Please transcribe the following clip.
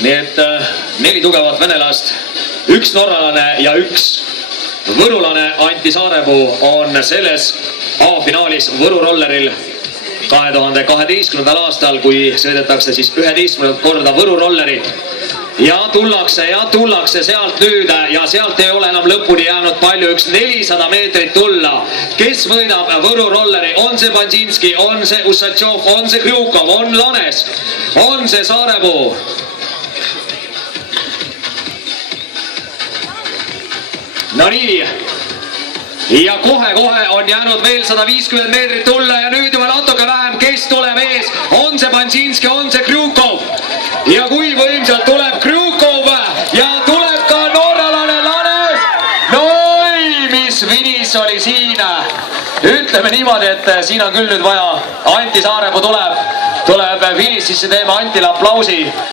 nii et 4 tugevat venelast, 1 norralane ja 1 võrulane. Anti Saarepuu on selles A-finaalis Võru rolleril 2012. aastal, kui sõidetakse siis 11. korda Võru rollerit. Ja tullakse sealt nüüd ja sealt ei ole enam lõpuni jäänud palju, 400 meetrit tulla. Kes võidab Võru rolleri? On see Bandzinski, on see Usatšov, on see Krjukov, on Lanes, on see Saarepuu? No nii. Ja kohe on jäänud veel 150 meetrit tulla ja nüüd juba natuke vähem, kes tuleb ees? On see Bandzinski, on see Krjukov? Ja kui võimsalt tuleb Krjukov ja tuleb ka norralane Lanes. No ei, mis vinis oli siin. Ütleme niimoodi, et siin on küll nüüd vaja. Anti Saarepuu tuleb finisisse, teeme Antile aplausi.